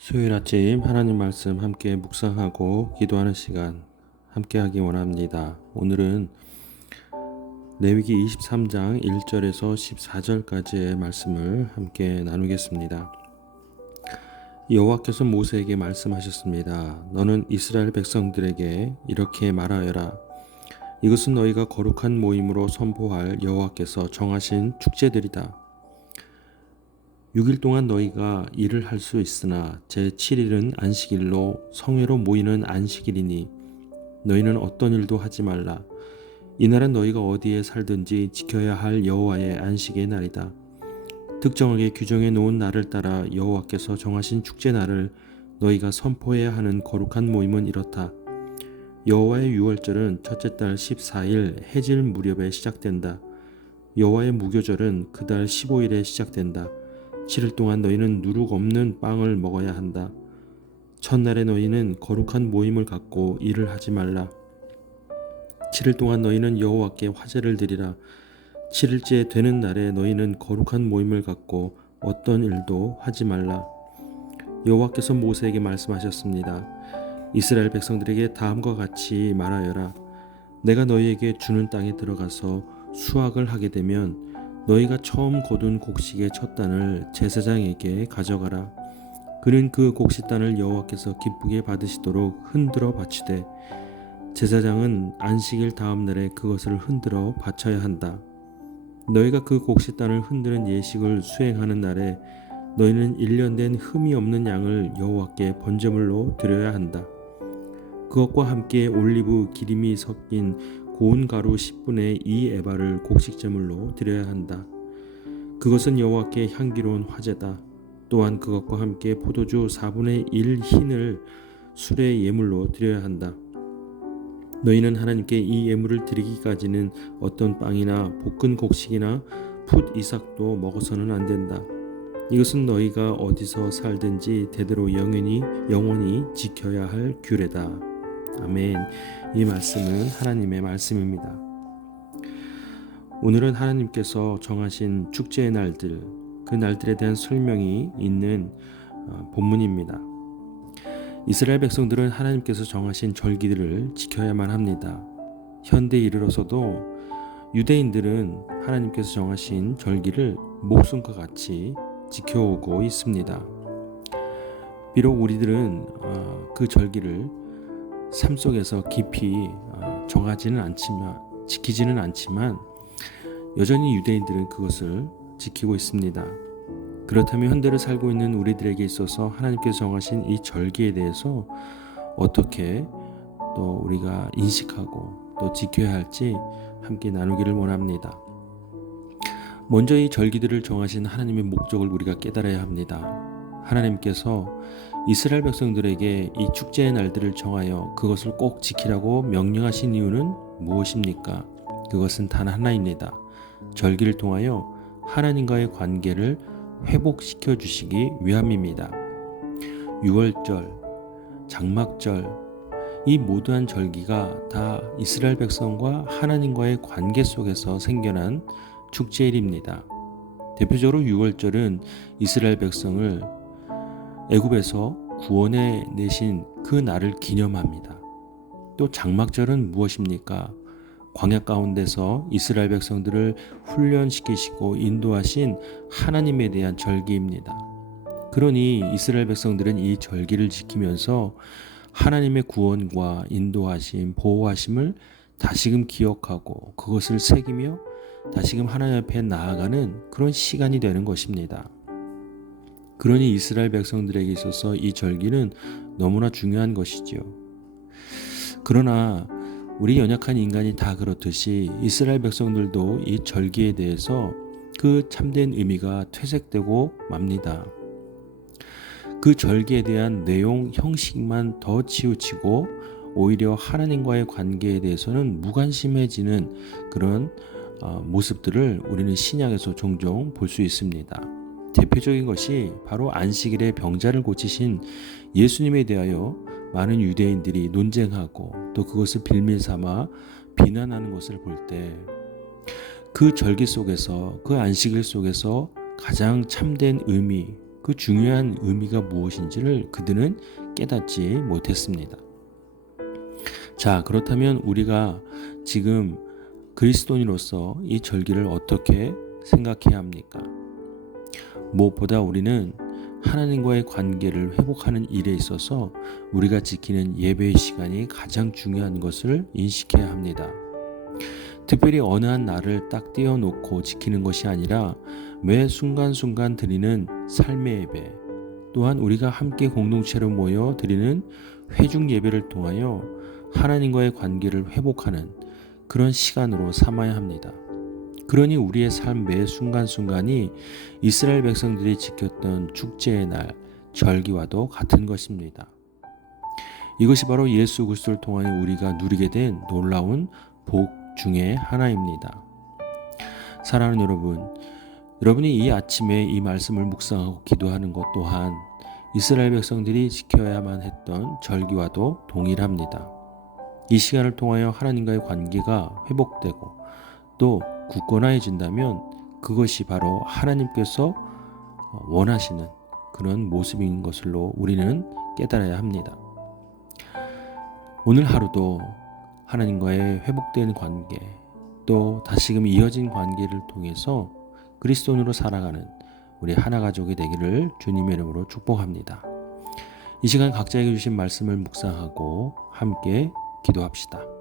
수요일 아침 하나님 말씀 함께 묵상하고 기도하는 시간 함께 하기 원합니다. 오늘은 레위기 23장 1절에서 14절까지의 말씀을 함께 나누겠습니다. 여호와께서 모세에게 말씀하셨습니다. 너는 이스라엘 백성들에게 이렇게 말하여라. 이것은 너희가 거룩한 모임으로 선포할 여호와께서 정하신 축제들이다. 6일 동안 너희가 일을 할 수 있으나 제7일은 안식일로 성회로 모이는 안식일이니 너희는 어떤 일도 하지 말라. 이날은 너희가 어디에 살든지 지켜야 할 여호와의 안식의 날이다. 특정하게 규정해 놓은 날을 따라 여호와께서 정하신 축제 날을 너희가 선포해야 하는 거룩한 모임은 이렇다. 여호와의 유월절은 첫째 달 14일 해질 무렵에 시작된다. 여호와의 무교절은 그달 15일에 시작된다. 7일 동안 너희는 누룩 없는 빵을 먹어야 한다. 첫날에 너희는 거룩한 모임을 갖고 일을 하지 말라. 7일 동안 너희는 여호와께 화제를 드리라. 7일째 되는 날에 너희는 거룩한 모임을 갖고 어떤 일도 하지 말라. 여호와께서 모세에게 말씀하셨습니다. 이스라엘 백성들에게 다음과 같이 말하여라. 내가 너희에게 주는 땅에 들어가서 수확을 하게 되면 너희가 처음 거둔 곡식의 첫 단을 제사장에게 가져가라. 그는 그 곡식단을 여호와께서 기쁘게 받으시도록 흔들어 바치되 제사장은 안식일 다음 날에 그것을 흔들어 바쳐야 한다. 너희가 그 곡식단을 흔드는 예식을 수행하는 날에 너희는 1년 된 흠이 없는 양을 여호와께 번제물로 드려야 한다. 그것과 함께 올리브 기름이 섞인 고운 가루 10분의 2 에바를 곡식제물로 드려야 한다. 그것은 여호와께 향기로운 화제다. 또한 그것과 함께 포도주 4분의 1 흰을 술의 예물로 드려야 한다. 너희는 하나님께 이 예물을 드리기까지는 어떤 빵이나 볶은 곡식이나 풋 이삭도 먹어서는 안 된다. 이것은 너희가 어디서 살든지 대대로 영원히 지켜야 할 규례다. 아멘. 이 말씀은 하나님의 말씀입니다. 오늘은 하나님께서 정하신 축제의 날들, 그 날들에 대한 설명이 있는 본문입니다. 이스라엘 백성들은 하나님께서 정하신 절기들을 지켜야만 합니다. 현대에 이르러서도 유대인들은 하나님께서 정하신 절기를 목숨과 같이 지켜오고 있습니다. 비록 우리들은 그 절기를 삶 속에서 깊이 지키지는 않지만 여전히 유대인들은 그것을 지키고 있습니다. 그렇다면 현대를 살고 있는 우리들에게 있어서 하나님께서 정하신 이 절기에 대해서 어떻게 또 우리가 인식하고 또 지켜야 할지 함께 나누기를 원합니다. 먼저 이 절기들을 정하신 하나님의 목적을 우리가 깨달아야 합니다. 하나님께서 이스라엘 백성들에게 이 축제의 날들을 정하여 그것을 꼭 지키라고 명령하신 이유는 무엇입니까? 그것은 단 하나입니다. 절기를 통하여 하나님과의 관계를 회복시켜 주시기 위함입니다. 유월절, 장막절, 이 모두한 절기가 다 이스라엘 백성과 하나님과의 관계 속에서 생겨난 축제일입니다. 대표적으로 유월절은 이스라엘 백성을 애굽에서 구원해 내신 그 날을 기념합니다. 또 장막절은 무엇입니까? 광야 가운데서 이스라엘 백성들을 훈련시키시고 인도하신 하나님에 대한 절기입니다. 그러니 이스라엘 백성들은 이 절기를 지키면서 하나님의 구원과 인도하심, 보호하심을 다시금 기억하고 그것을 새기며 다시금 하나님 앞에 나아가는 그런 시간이 되는 것입니다. 그러니 이스라엘 백성들에게 있어서 이 절기는 너무나 중요한 것이지요. 그러나 우리 연약한 인간이 다 그렇듯이 이스라엘 백성들도 이 절기에 대해서 그 참된 의미가 퇴색되고 맙니다. 그 절기에 대한 내용, 형식만 더 치우치고 오히려 하나님과의 관계에 대해서는 무관심해지는 그런 모습들을 우리는 신약에서 종종 볼 수 있습니다. 대표적인 것이 바로 안식일에 병자를 고치신 예수님에 대하여 많은 유대인들이 논쟁하고 또 그것을 빌미 삼아 비난하는 것을 볼 때 그 절기 속에서 그 안식일 속에서 가장 참된 의미 그 중요한 의미가 무엇인지를 그들은 깨닫지 못했습니다. 자, 그렇다면 우리가 지금 그리스도인으로서 이 절기를 어떻게 생각해야 합니까? 무엇보다 우리는 하나님과의 관계를 회복하는 일에 있어서 우리가 지키는 예배의 시간이 가장 중요한 것을 인식해야 합니다. 특별히 어느 한 날을 딱 떼어놓고 지키는 것이 아니라 매 순간순간 드리는 삶의 예배, 또한 우리가 함께 공동체로 모여 드리는 회중 예배를 통하여 하나님과의 관계를 회복하는 그런 시간으로 삼아야 합니다. 그러니 우리의 삶 매 순간순간이 이스라엘 백성들이 지켰던 축제의 날, 절기와도 같은 것입니다. 이것이 바로 예수 그리스도를 통하여 우리가 누리게 된 놀라운 복 중의 하나입니다. 사랑하는 여러분, 여러분이 이 아침에 이 말씀을 묵상하고 기도하는 것 또한 이스라엘 백성들이 지켜야만 했던 절기와도 동일합니다. 이 시간을 통하여 하나님과의 관계가 회복되고 또 굳건해진다면 그것이 바로 하나님께서 원하시는 그런 모습인 것으로 우리는 깨달아야 합니다. 오늘 하루도 하나님과의 회복된 관계, 또 다시금 이어진 관계를 통해서 그리스도인으로 살아가는 우리 하나 가족이 되기를 주님의 이름으로 축복합니다. 이 시간 각자에게 주신 말씀을 묵상하고 함께 기도합시다.